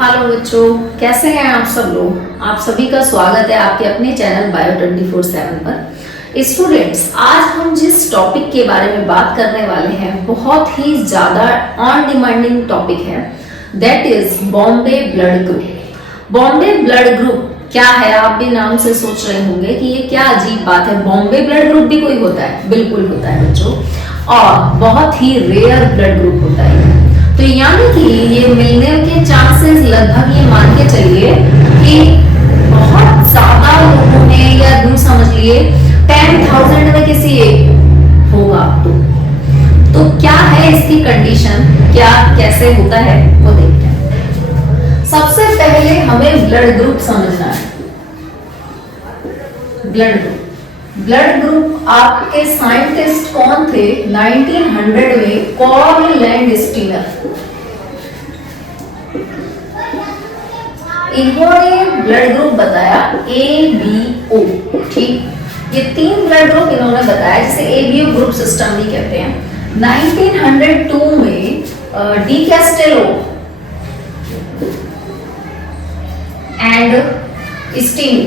Hello बच्चों, कैसे हैं आप सब लोग। आप सभी का स्वागत है आपके अपने चैनल बायो 24/7 पर। स्टूडेंट्स, आज हम जिस टॉपिक के बारे में बात करने वाले हैं बहुत ही ज़्यादा ऑन डिमांडिंग टॉपिक है, that is Bombay blood group. Bombay blood group क्या है, आप भी नाम से सोच रहे होंगे कि ये क्या अजीब बात है। बॉम्बे ब्लड ग्रुप भी कोई होता है? बिल्कुल होता है बच्चों, और बहुत ही रेयर ब्लड ग्रुप होता है। तो यानी कि ये मिलने के चांसेस लगभग ये मान के चलिए कि बहुत ज्यादा लोगों में, या यूं समझ लिए 10,000 में किसी एक होगा। तो क्या है इसकी कंडीशन, क्या कैसे होता है वो देखते हैं। सबसे पहले हमें ब्लड ग्रुप समझना है। ब्लड ग्रुप आपके साइंटिस्ट कौन थे 1900 में? Karl Landsteiner. इन्होंने ब्लड ग्रुप बताया ABO। ठीक, ये 3 ब्लड ग्रुप इन्होंने बताया, जिसे ABO ग्रुप सिस्टम भी कहते हैं। 1902 में डी कैस्टेलो एंड स्टीनी,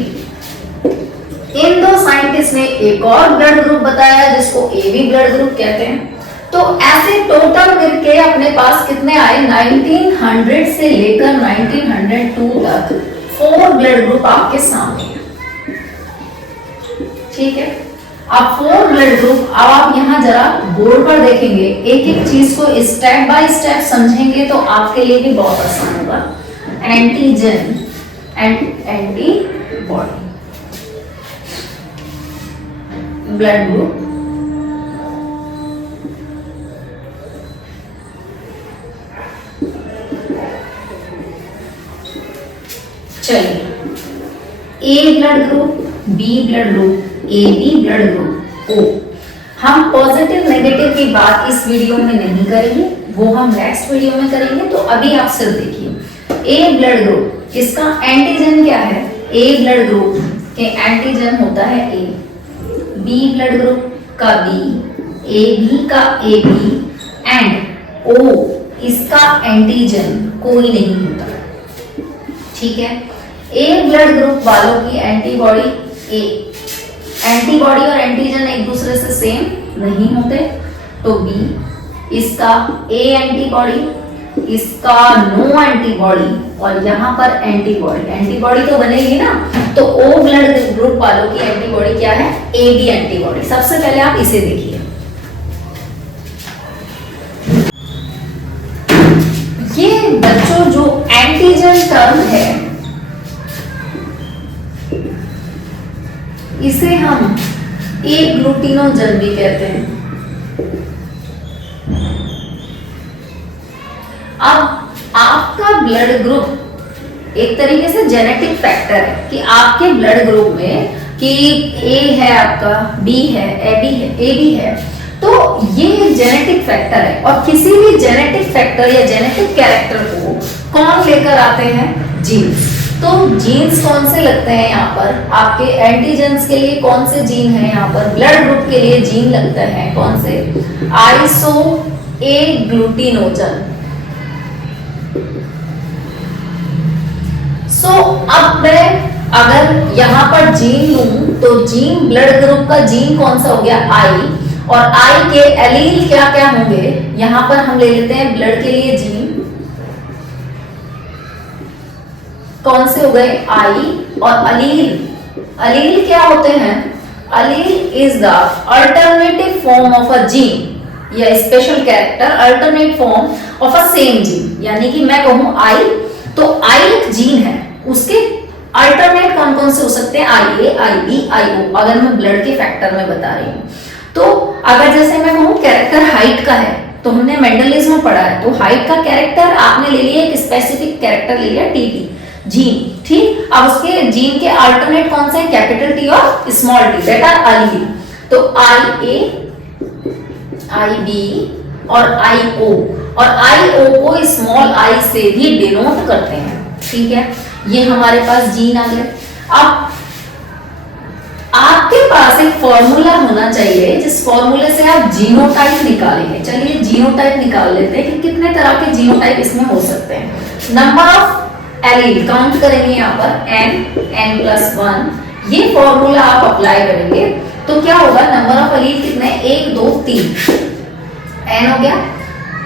इन दो साइंटिस्ट ने एक और ब्लड ग्रुप बताया जिसको AB ब्लड ग्रुप कहते हैं। तो ऐसे टोटल मिलके अपने पास कितने आए? 1900 से लेकर 1902 तक 4 ब्लड ग्रुप आपके सामने हैं। ठीक है, अब 4 ब्लड ग्रुप, अब आप यहाँ जरा बोर्ड पर देखेंगे, एक एक चीज को स्टेप बाय स्टेप समझेंगे तो आपके लिए भी बहुत आसान होगा। Antigen and antibody, blood group, चलिए A blood group, B blood group, AB blood group, O। हम पॉजिटिव नेगेटिव की बात इस वीडियो में नहीं करेंगे, वो हम नेक्स्ट वीडियो में करेंगे। तो अभी आप सिर्फ देखिए A ब्लड ग्रुप, इसका एंटीजन क्या है? A ब्लड ग्रुप के एंटीजन होता है A, B ब्लड ग्रुप का B, AB का AB एंड O इसका एंटीजन कोई नहीं होता। ठीक है, A ब्लड ग्रुप वालों की एंटीबॉडी A, एंटीबॉडी और एंटीजन एक दूसरे से सेम नहीं होते, तो B, इसका A एंटीबॉडी, इसका नो एंटीबॉडी, और यहाँ पर एंटीबॉडी, एंटीबॉडी तो बनेगी ना। तो O ब्लड ग्रुप वालों की एंटीबॉडी क्या है? AB antibody. सबसे पहले आप इसे देखिए, ये बच्चों जो एंटीजन टर्म है, इसे हम एक ग्लूटिनोजन भी कहते हैं। अब आपका ब्लड ग्रुप एक तरीके से जेनेटिक फैक्टर है कि आपके ब्लड ग्रुप में कि A है आपका, B है, AB है, तो ये जेनेटिक फैक्टर है। और किसी भी जेनेटिक फैक्टर या जेनेटिक कैरेक्टर को कौन लेकर आते हैं? जीन्स। तो जीन्स कौन से लगते हैं यहाँ पर? आपके एंटीजेंस के लिए कौन से जीन है यहाँ पर? ब्लड ग्रुप के लिए जीन लगते हैं कौन से? Iso A ग्लूटिनोजन। अब मैं अगर यहाँ पर जीन लूं तो जीन, ब्लड ग्रुप का जीन कौन सा हो गया? I, और I के एलील क्या क्या होंगे? यहाँ पर हम ले लेते हैं ब्लड के लिए जीन कौन से हो गए? I, और अलील क्या होते हैं? Allele is the alternative form of a gene या special character, alternate form of a same gene. यानी कि मैं कहूं I, तो I एक जीन है, उसके अल्टरनेट कौन कौन से हो सकते हैं? IA, IB, IO, अगर मैं ब्लड के फैक्टर में बता रही हूँ। तो अगर जैसे मैं कहूँ कैरेक्टर हाइट का है, तो हमने मेंडलिज्म में पढ़ा है, तो हाइट का कैरेक्टर आपने ले लिया, एक स्पेसिफिक कैरेक्टर ले लिया TT जीन। ठीक, अब उसके जीन के अल्टरनेट कौन से हैं? कैपिटल T और स्मॉल t, दैट आर अलील। तो IA, IB और IO, और IO को स्मॉल I से भी डिनोट करते हैं। ठीक है, ये हमारे पास जीन आ गए। अब आपके पास एक फॉर्मूला होना चाहिए जिस फॉर्मूले से आप जीनोटाइप निकालेंगे। चलिए जीनोटाइप निकाल लेते हैं कि कितने तरह के जीनोटाइप इसमें हो सकते हैं। नंबर ऑफ एलील काउंट करेंगे यहाँ पर n+1, ये फॉर्मूला आप अप्लाई करेंगे तो क्या होगा, नंबर ऑफ एलील कितने, 1 2 3, n हो गया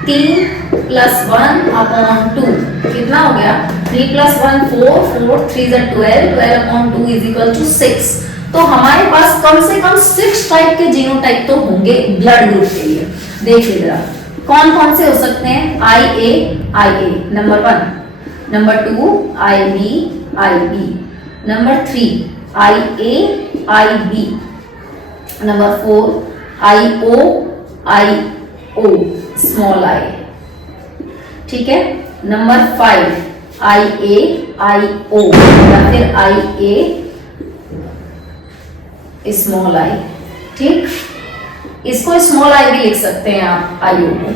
3+1/2, कितना हो गया 3+1 4, 4 3 12, 12/2 = 6। तो हमारे पास कम से कम 6 टाइप के जीनोटाइप तो होंगे ब्लड ग्रुप के लिए। देखिए जरा कौन कौन से हो सकते हैं, IA number 1, number 2 IB, number 3 IB, number 4 IO small I, ठीक है, नंबर 5 IO या फिर IA स्मॉल I, ठीक, इसको स्मॉल I भी लिख सकते हैं आप, IO को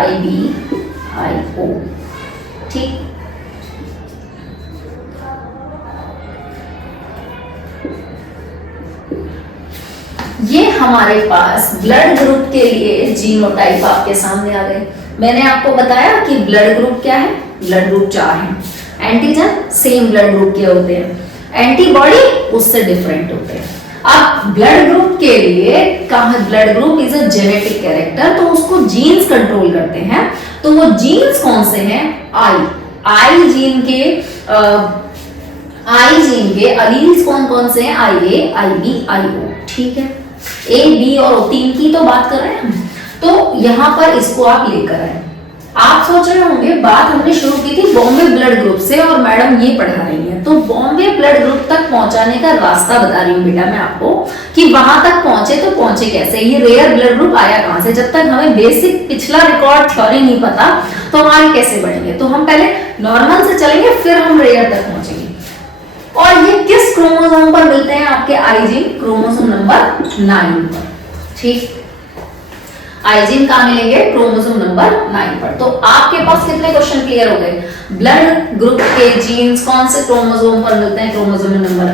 IO, ठीक। ये हमारे पास ब्लड ग्रुप के लिए जीनोटाइप आपके सामने आ गए। मैंने आपको बताया कि ब्लड ग्रुप क्या है, ब्लड ग्रुप 4 है, एंटीजन सेम ब्लड ग्रुप के होते हैं, एंटीबॉडी उससे डिफरेंट होते हैं। अब ब्लड ग्रुप के लिए कहा, blood group is a genetic character, तो उसको जीन्स कंट्रोल करते हैं। तो वो जीन्स कौन से हैं, आई जीन के अलील्स कौन कौन से हैं, IA IB IO, ठीक है। A B और O 3 की तो बात कर रहे हैं हम, तो यहाँ पर इसको आप लेकर आए। आप सोच रहे होंगे बात हमने शुरू की थी बॉम्बे ब्लड ग्रुप से और मैडम ये पढ़ा रही है, तो बॉम्बे ब्लड ग्रुप तक पहुंचाने का रास्ता बता रही हूँ बेटा मैं आपको कि वहां तक पहुंचे तो पहुंचे कैसे, ये रेयर ब्लड ग्रुप आया कहां से। जब तक हमें बेसिक पिछला रिकॉर्ड थ्योरी नहीं पता तो हम आगे कैसे बढ़ेंगे, तो हम पहले नॉर्मल से चलेंगे फिर हम रेयर तक पहुंचेंगे। और ये किस क्रोमोसोम पर मिलते हैं आपके आई जीन, क्रोमोसोम नंबर 9 पर, ठीक। आई जीन कहां मिलेंगे, क्रोमोसोम नंबर 9 पर। तो आपके पास कितने क्वेश्चन क्लियर हो गए, ब्लड ग्रुप के जीन्स कौन से क्रोमोसोम पर मिलते हैं, क्रोमोसोम नंबर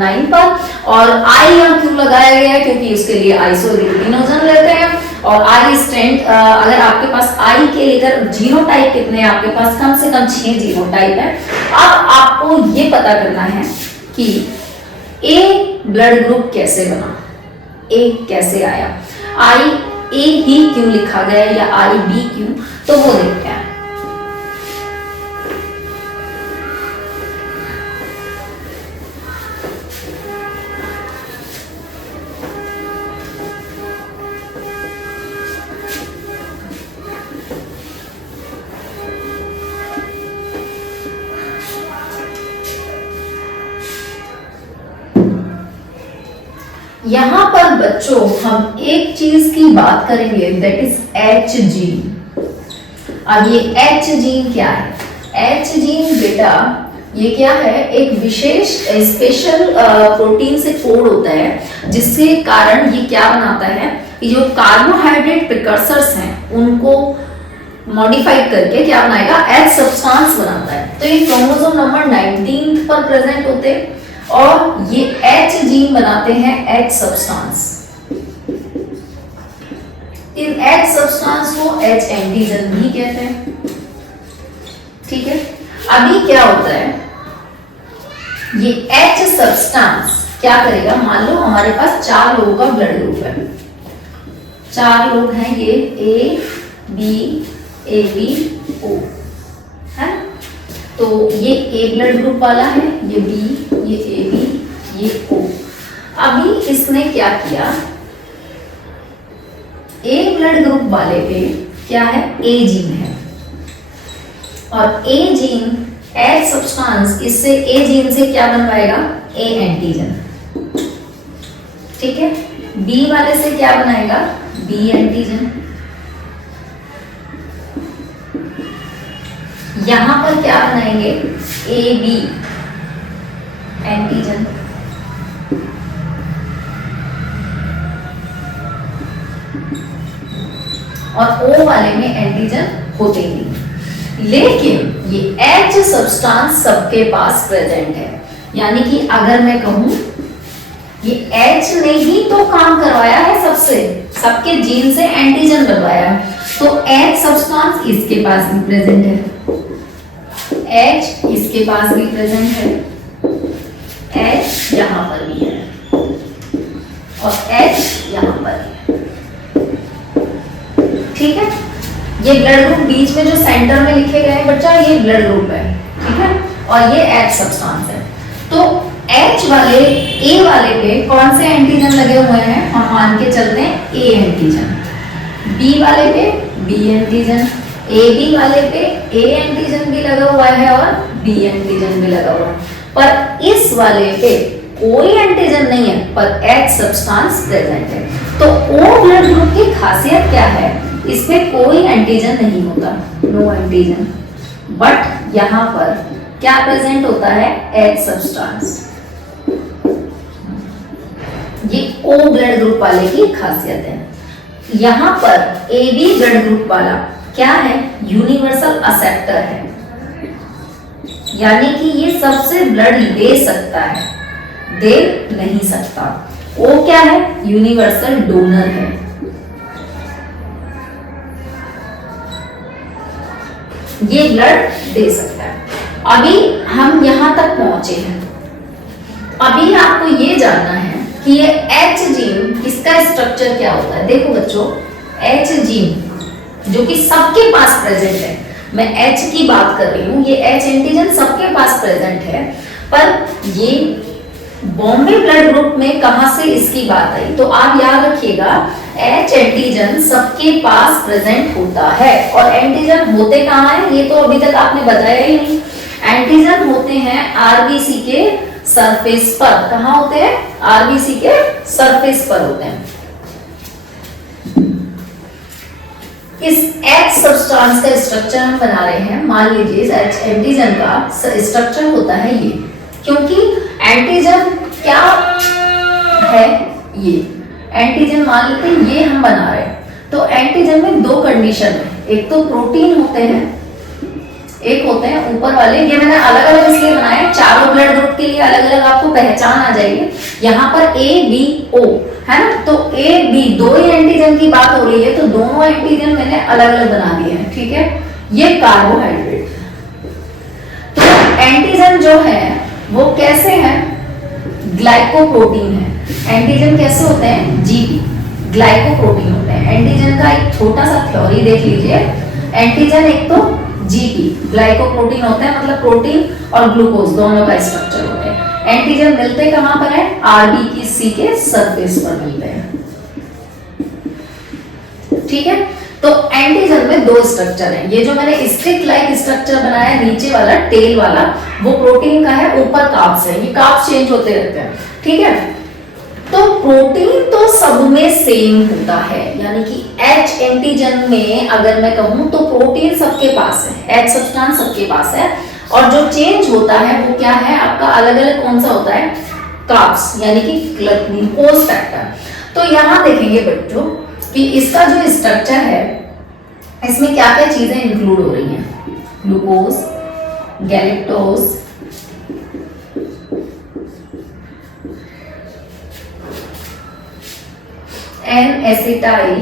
9 पर। और आई यहां क्यों लगाया गया है, क्योंकि उसके लिए आइसोग्लूटिनोजन लेते हैं। और आई स्ट्रैंड, अगर आपके पास आई के लेकर जीनोटाइप कितने हैं, आपके पास कम से कम 6 जीनोटाइप है। अब आपको ये पता करना है कि ए ब्लड ग्रुप कैसे बना, ए कैसे आया, आई ए ही क्यों लिखा गया या आई बी क्यों, तो वो देखते हैं। यहां पर बच्चों हम एक चीज की बात करेंगे, दैट इज H जीन। अब ये H जीन क्या है, H जीन बेटा ये क्या है, एक विशेष स्पेशल प्रोटीन से कोड होता है जिसके कारण ये क्या बनाता है, ये जो कार्बोहाइड्रेट प्रिकर्सर्स हैं उनको मॉडिफाइड करके क्या बनाएगा, H सब्सटेंस बनाता है। तो ये क्रोमोसोम नंबर 19 पर प्रेजेंट होते हैं और ये H जीन बनाते हैं H सब्सटेंस। इन H सब्सटेंस को H एंटीजन भी कहते हैं, ठीक है। अभी क्या होता है, ये H सब्सटेंस क्या करेगा, मान लो हमारे पास 4 लोगों का ब्लड ग्रुप है, 4 लोग हैं, ये A B AB O है, तो ये A ब्लड ग्रुप वाला है, ये B, ये AB, ये O। अभी इसने क्या किया, A ब्लड ग्रुप वाले पे क्या है, A जीन है और A जीन H सब्सटेंस इससे A जीन से क्या बनवाएगा, A एंटीजन, ठीक है। B वाले से क्या बनाएगा, B एंटीजन। यहां पर क्या बनाएंगे, AB एंटीजन। और O वाले में एंटीजन होते नहीं, लेकिन ये H सब्सटेंस सबके पास प्रेजेंट है। यानी कि अगर मैं कहूं ये H ने ही तो काम करवाया है, सबके जीन से एंटीजन बनवाया है, तो H सब्सटेंस इसके पास भी प्रेजेंट है, H इसके पास भी प्रेजेंट है, H यहां पर भी है और H यहां पर है। ठीक है, ये ब्लड ग्रुप बीच में जो सेंटर में लिखे गए हैं बच्चा, ये ब्लड ग्रुप है। ठीक है, और ये H सब्सटेंस है। तो H वाले A वाले पे कौन से एंटीजन लगे हुए हैं? हम मान के चलते हैं A एंटीजन, B वाले पे B एंटीजन, AB वाले पे A एंटीजन भी लगा हुआ है और B एंटीजन भी लगा हुआ है, पर इस वाले पे कोई एंटीजन नहीं है पर H सब्सटेंस प्रेजेंट है। तो O ब्लड ग्रुप की खासियत क्या है? इसमें कोई एंटीजन नहीं होता, नो एंटीजन, बट यहाँ पर क्या प्रेजेंट होता है? H substance. ये O ब्लड ग्रुप वाले की खासियत है। यहाँ पर AB ब्लड ग्रुप वाला क्या है? यूनिवर्सल एक्सेप्टर है, यानी कि ये सबसे ब्लड दे सकता है, दे नहीं सकता। O क्या है? यूनिवर्सल डोनर है। ये ब्लड दे सकता है। अभी हम यहां तक पहुंचे हैं, अभी आपको ये जानना है कि ये H जीन इसका स्ट्रक्चर क्या होता है। देखो बच्चों, H जीन जो कि सबके पास प्रेजेंट है, मैं H की बात कर रही हूं, ये H एंटीजन सबके पास प्रेजेंट है, पर ये बॉम्बे ब्लड ग्रुप में कहां से इसकी बात आई? तो आप याद रखिएगा, H एंटीजन सबके पास प्रेजेंट होता है। और एंटीजन होते कहां हैं? ये तो अभी तक आपने बताया ही नहीं। एंटीजन होते हैं आरबीसी के सरफेस पर। कहां होते हैं? आरबीसी के सरफेस पर होते हैं। इस H सब्सटेंस का स्ट्रक्चर हम बना रहे हैं। मान लीजिए H एंटीजन का स्ट्रक्चर होता है ये, क्योंकि एंटीजन क्या है? ये एंटीजन मान लेते हैं, ये हम बना रहे हैं। तो एंटीजन में दो कंडीशन है, एक तो प्रोटीन होते हैं, एक होते हैं ऊपर वाले। ये मैंने अलग अलग इसलिए बनाए, चारों ब्लड ग्रुप के लिए अलग अलग आपको पहचान आ जाएगी। यहाँ पर A B O है ना, तो A B दो ही एंटीजन की बात हो रही है, तो दोनों एंटीजन मैंने अलग अलग बना दिए हैं। ठीक है, ये कार्बोहाइड्रेट। तो एंटीजन जो है वो कैसे है? ग्लाइकोप्रोटीन है। एंटीजन कैसे होते हैं? जीपी, ग्लाइकोप्रोटीन होते हैं। एंटीजन का एक छोटा सा थ्योरी देख लीजिए। एंटीजन एक तो जीपी ग्लाइकोप्रोटीन होते हैं, मतलब प्रोटीन और ग्लूकोज दोनों का स्ट्रक्चर होते हैं। एंटीजन मिलते कहां पर है? आरबीसी के सरफेस पर मिलते हैं। ठीक है, तो एंटीजन में दो स्ट्रक्चर हैं। ये जो मैंने स्टिक लाइक स्ट्रक्चर बनाया नीचे वाला टेल वाला, वो प्रोटीन का है, ऊपर कार्ब्स है। ये कार्ब्स चेंज होते रहते हैं। ठीक है, तो प्रोटीन तो सब में सेम होता है, यानी कि H एंटीजन में अगर मैं कहूं तो प्रोटीन सबके पास है, H सब्सटेंस सबके पास है, और जो चेंज होता है वो क्या है आपका? अलग अलग कौन सा होता है? कार्ब्स, यानी कि ग्लूकोज फैक्टर। तो यहां देखेंगे बच्चों कि इसका जो स्ट्रक्चर है, इसमें क्या क्या चीजें इंक्लूड हो रही हैं? Glucose, galactose, N acetyl,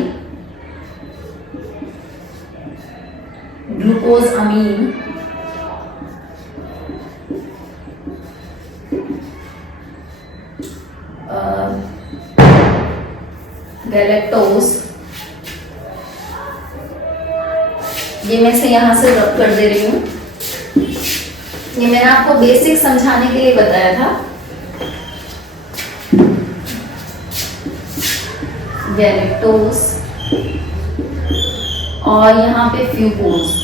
glucosamine, galactose. ये मैं से यहां से रब कर दे रही हूं। ये मैंने आपको बेसिक समझाने के लिए बताया था। गैलेक्टोज और यहाँ पे फ्यूकोज।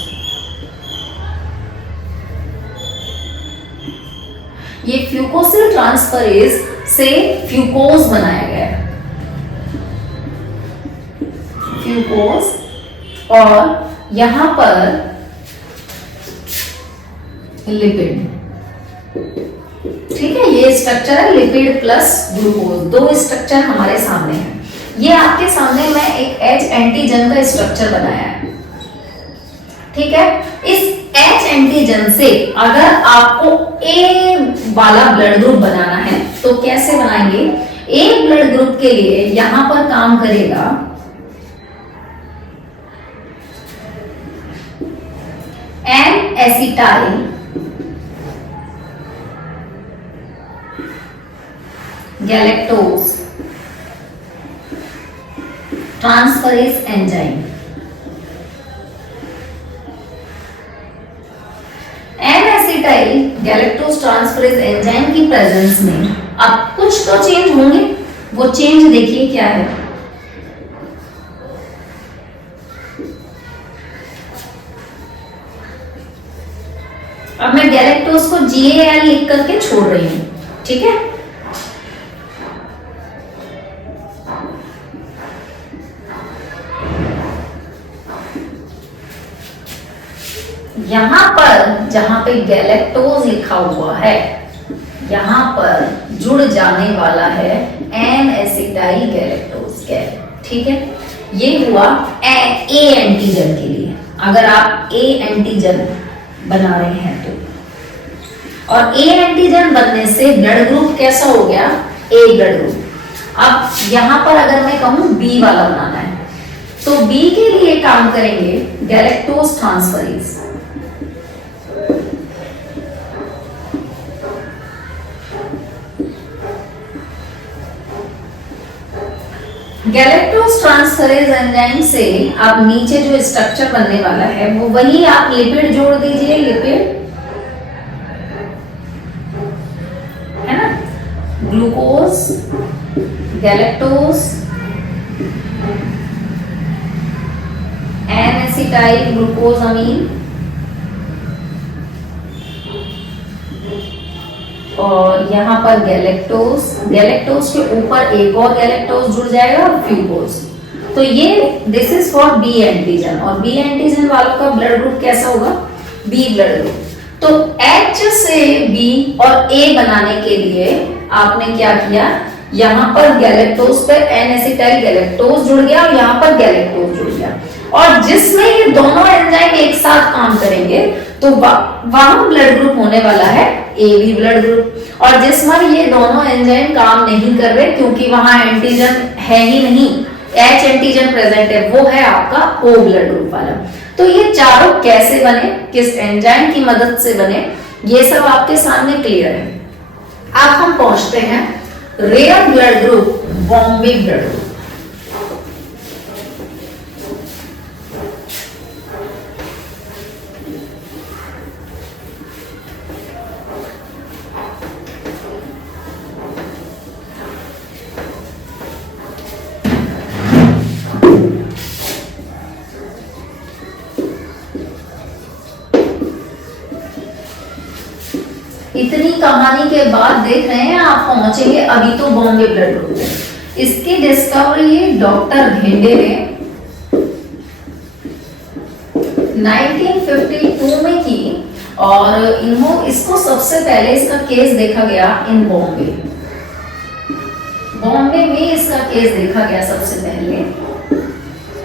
ये फ्यूकोसिल ट्रांसफरेज से फ्यूकोज बनाया गया है, फ्यूकोज। और यहां पर लिपिड। ठीक है, ये स्ट्रक्चर है लिपिड प्लस ग्लूकोज, दो स्ट्रक्चर हमारे सामने हैं। ये आपके सामने मैं एक H एंटीजन का स्ट्रक्चर बनाया है। ठीक है, इस H एंटीजन से अगर आपको A वाला ब्लड ग्रुप बनाना है तो कैसे बनाएंगे? A ब्लड ग्रुप के लिए यहां पर काम करेगा N acetyl galactose transferase enzyme. N-acetyl galactose transferase enzyme की प्रेजेंस में अब कुछ तो चेंज होंगे, वो चेंज देखिए क्या है। अब मैं गैलेक्टोज को GAL लिख करके छोड़ रही हूं, ठीक है। यहां पर जहां पे गैलेक्टोज लिखा हुआ है, यहां पर जुड़ जाने वाला है N-एसिटाइल गैलेक्टोज गैल, ठीक है। ये हुआ ए एंटीजन के लिए, अगर आप ए एंटीजन बना रहे हैं तो। और ए एंटीजन बनने से ब्लड ग्रुप कैसा हो गया, ए ब्लड ग्रुप। अब यहां पर अगर मैं कहूं बी वाला बनाना है तो बी के लिए काम करेंगे galactose transferase. Galactose transferase enzyme से आप नीचे जो स्ट्रक्चर बनने वाला है वो वही आप लिपिड जोड़ दीजिए, लिपिड है ना, ग्लूकोज, गैलेक्टोज, N-एसिटाइल ग्लूकोज अमीन और यहाँ पर गैलेक्टोज, गैलेक्टोज के ऊपर एक और गैलेक्टोज जुड़ जाएगा, फ्यूकोज। तो ये this is for B antigen, और बी एंटीजन वालों का ब्लड ग्रुप कैसा होगा, बी ब्लड ग्रुप। तो H से B और A बनाने के लिए आपने क्या किया, यहाँ पर गैलेक्टोज पे N-एसिटाइल गैलेक्टोज जुड़ गया और यहाँ पर गैलेक्टोज जुड़ गया, और जिसमें ये दोनों एंजाइम एक साथ काम करेंगे तो वहां ब्लड ग्रुप होने वाला है AB ब्लड ग्रुप। और जिसमें ये दोनों एंजाइम काम नहीं कर रहे क्योंकि वहां एंटीजन है ही नहीं, H एंटीजन प्रेजेंट है, वो है आपका O ब्लड ग्रुप वाला। तो ये चारों कैसे बने, किस एंजाइम की मदद से बने, ये सब आपके सामने क्लियर है। अब हम पहुंचते हैं rare blood group, Bombay blood group. इतनी कहानी के बाद देख रहे हैं आप पहुंचेंगे अभी तो बॉम्बे ब्लड ग्रुप। इसकी डिस्कवरी डॉक्टर घेंडे ने 1952 में की, और इसको सबसे पहले इसका केस देखा गया इन बॉम्बे। बॉम्बे में इसका केस देखा गया सबसे पहले,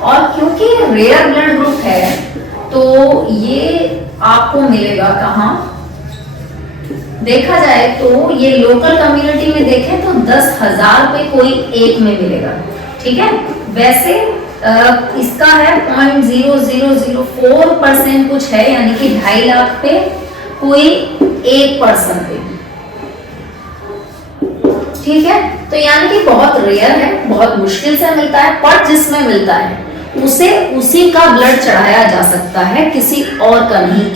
और क्योंकि रेयर ब्लड ग्रुप है तो ये आपको मिलेगा कहाँ, देखा जाए तो ये लोकल कम्युनिटी में देखें तो 10,000 पे कोई एक में मिलेगा, ठीक है। वैसे इसका है 0.0004% कुछ है, यानी कि 2.5 लाख पे कोई एक पर्सन पे, ठीक है। तो यानी कि बहुत रेयर है, बहुत मुश्किल से मिलता है, पर जिसमें मिलता है उसे उसी का ब्लड चढ़ाया जा सकता है, किसी और का नहीं।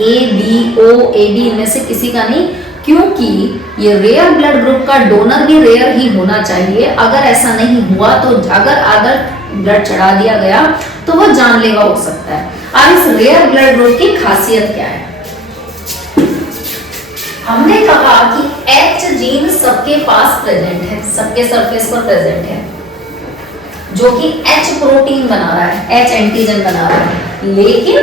AB इनमें से किसी का नहीं, क्योंकि ये रेयर ब्लड ग्रुप का डोनर भी रेयर ही होना चाहिए। अगर ऐसा नहीं हुआ तो अगर ब्लड चढ़ा दिया गया तो वो जानलेवा हो सकता है। अब इस रेयर ब्लड ग्रुप की खासियत क्या है, हमने कहा कि H जीन सबके पास प्रेजेंट है, सबके सरफेस पर प्रेजेंट है, जो कि H प्रोटीन बना रहा है, H एंटीजन बना रहा है। लेकिन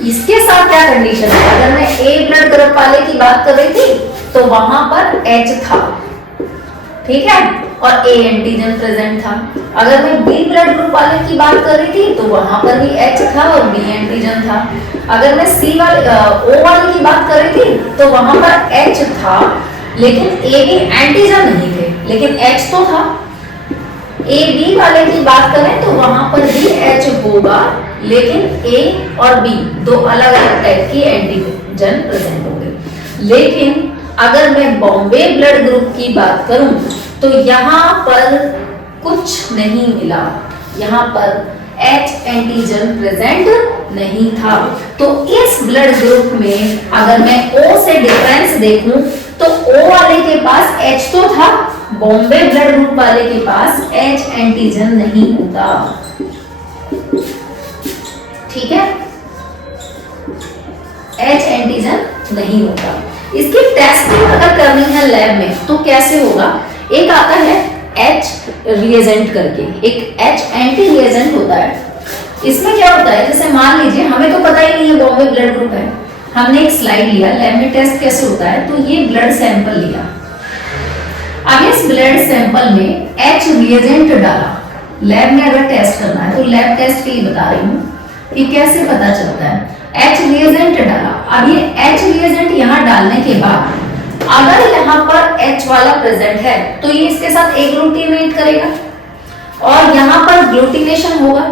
इसके साथ क्या कंडीशन है, अगर मैं A ब्लड ग्रुप वाले की बात कर रही थी तो वहां पर H था, ठीक है, और A एंटीजन प्रेजेंट था। अगर मैं B ब्लड ग्रुप वाले की बात कर रही थी तो वहां पर भी H था और B एंटीजन था। अगर मैं O वाले की बात कर रही थी तो वहां पर H था, लेकिन AB एंटीजन नहीं थे, लेकिन H तो था। AB वाले की बात करें तो वहां पर भी H होगा, लेकिन A और B दो अलग अलग टाइप की एंटीजन प्रेजेंट होंगे। लेकिन अगर मैं बॉम्बे ब्लड ग्रुप की बात करूं तो यहाँ पर कुछ नहीं मिला, यहाँ पर H एंटीजन प्रेजेंट नहीं था। तो इस ब्लड ग्रुप में अगर मैं O से डिफरेंस देखूं तो O वाले के पास H तो था, बॉम्बे ब्लड ग्रुप वाले के पास H एंटीजन नहीं होता। ठीक है, H एंटीजन नहीं होता। इसकी टेस्टिंग अगर करनी है लैब में तो कैसे होगा, एक आता है H रिएजेंट करके, एक H एंटी रिएजेंट होता है। इसमें क्या होता है, जैसे मान लीजिए हमें तो पता ही नहीं है बॉम्बे ब्लड ग्रुप है, हमने एक स्लाइड लिया, लैब में टेस्ट कैसे होता है, तो ये ब्लड सैंपल लिया, अब इस ब्लड सैंपल में H रिएजेंट डाला। लैब में अगर टेस्ट करना है तो लैब टेस्ट के लिए बता रही हूँ कि कैसे पता चलता है। H रिएजेंट डाला, अब ये H रिएजेंट यहाँ डालने के बाद अगर यहाँ पर H वाला प्रेजेंट है तो ये इसके साथ एग्लूटिनेट करेगा और यहाँ पर ग्लूटिनेशन होगा,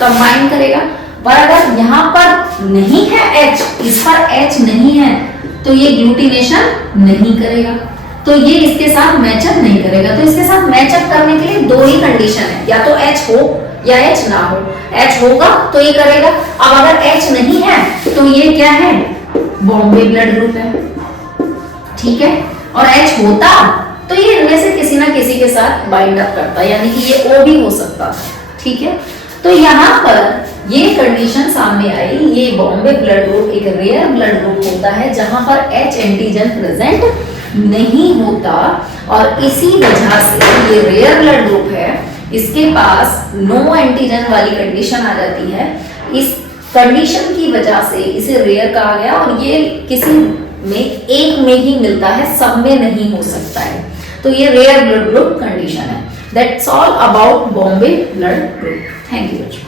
कंबाइन करेगा। पर अगर यहाँ पर नहीं है H, इस पर H नहीं है तो ये ग्लूटिनेशन नहीं करेगा, तो ये इसके साथ मैचअप नहीं करेगा। तो इसके साथ मैचअप करने के लिए दो ही कंडीशन है, या तो H हो या H ना हो। H होगा तो ये करेगा, अब अगर H नहीं है तो ये क्या है, बॉम्बे ब्लड ग्रुप है। ठीक है, और H होता तो ये इनमें से किसी ना किसी के साथ बाइंड अप करता, यानी कि ये O भी हो सकता। ठीक है, तो यहाँ पर ये कंडीशन सामने आई, ये बॉम्बे ब्लड ग्रुप एक रेयर ब्लड ग्रुप होता है जहां पर H एंटीजन प्रेजेंट नहीं होता, और इसी वजह से ये रेयर ब्लड ग्रुप है, इसके पास नो एंटीजन वाली कंडीशन आ जाती है। इस कंडीशन की वजह से इसे रेयर कहा गया, और ये किसी में एक में ही मिलता है, सब में नहीं हो सकता है। तो ये रेयर ब्लड ग्रुप कंडीशन है। That's all about Bombay blood group. Thank you.